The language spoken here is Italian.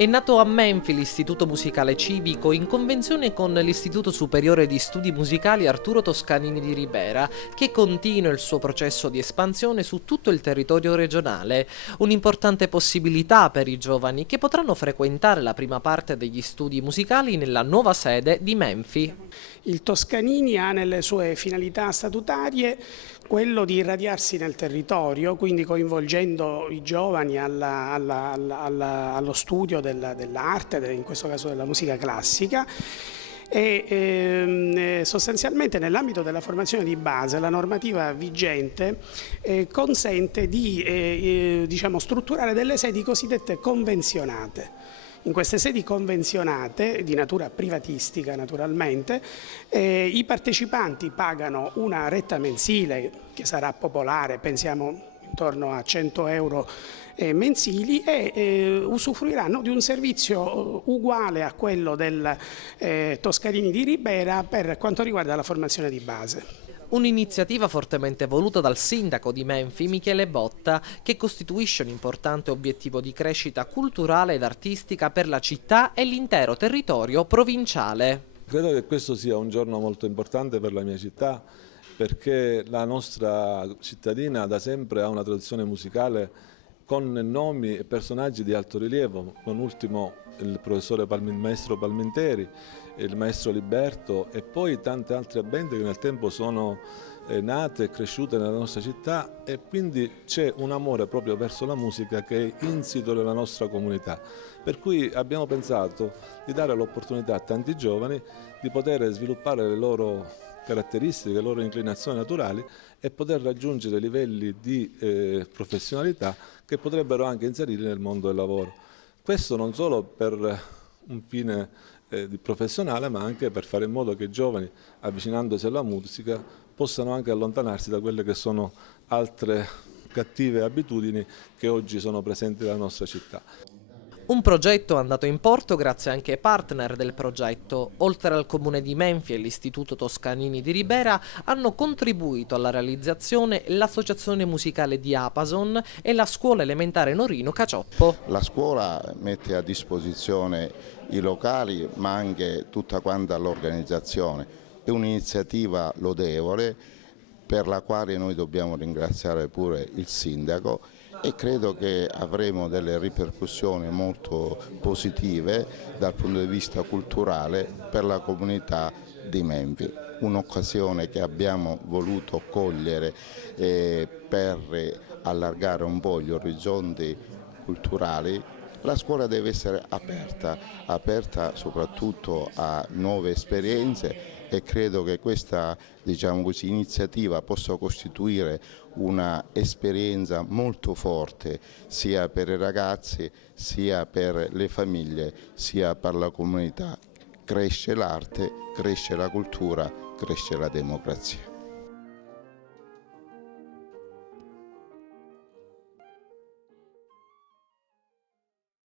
È nato a Menfi l'Istituto Musicale Civico in convenzione con l'Istituto Superiore di Studi Musicali Arturo Toscanini di Ribera, che continua il suo processo di espansione su tutto il territorio regionale. Un'importante possibilità per i giovani che potranno frequentare la prima parte degli studi musicali nella nuova sede di Menfi. Il Toscanini ha nelle sue finalità statutarie quello di irradiarsi nel territorio, quindi coinvolgendo i giovani allo studio dell'arte, in questo caso della musica classica. Sostanzialmente nell'ambito della formazione di base la normativa vigente consente di strutturare delle sedi cosiddette convenzionate. In queste sedi convenzionate, di natura privatistica naturalmente, i partecipanti pagano una retta mensile che sarà popolare, pensiamo intorno a 100 euro mensili, e usufruiranno di un servizio uguale a quello del Toscanini di Ribera per quanto riguarda la formazione di base. Un'iniziativa fortemente voluta dal sindaco di Menfi, Michele Botta, che costituisce un importante obiettivo di crescita culturale ed artistica per la città e l'intero territorio provinciale. Credo che questo sia un giorno molto importante per la mia città, perché la nostra cittadina da sempre ha una tradizione musicale con nomi e personaggi di alto rilievo, non ultimo il maestro Palminteri, il maestro Liberto e poi tante altre band che nel tempo sono nate e cresciute nella nostra città, e quindi c'è un amore proprio verso la musica che è insito nella nostra comunità. Per cui abbiamo pensato di dare l'opportunità a tanti giovani di poter sviluppare le loro caratteristiche, le loro inclinazioni naturali e poter raggiungere livelli di professionalità che potrebbero anche inserire nel mondo del lavoro. Questo non solo per un fine professionale, ma anche per fare in modo che i giovani, avvicinandosi alla musica, possano anche allontanarsi da quelle che sono altre cattive abitudini che oggi sono presenti nella nostra città. Un progetto andato in porto grazie anche ai partner del progetto. Oltre al Comune di Menfi e l'Istituto Toscanini di Ribera, hanno contribuito alla realizzazione l'Associazione Musicale di Apason e la Scuola Elementare Norino Cacioppo. La scuola mette a disposizione i locali, ma anche tutta quanta l'organizzazione. È un'iniziativa lodevole per la quale noi dobbiamo ringraziare pure il sindaco, e credo che avremo delle ripercussioni molto positive dal punto di vista culturale per la comunità di Menfi. Un'occasione che abbiamo voluto cogliere per allargare un po' gli orizzonti culturali. La scuola deve essere aperta soprattutto a nuove esperienze, e credo che questa iniziativa possa costituire una esperienza molto forte sia per i ragazzi, sia per le famiglie, sia per la comunità. Cresce l'arte, cresce la cultura, cresce la democrazia.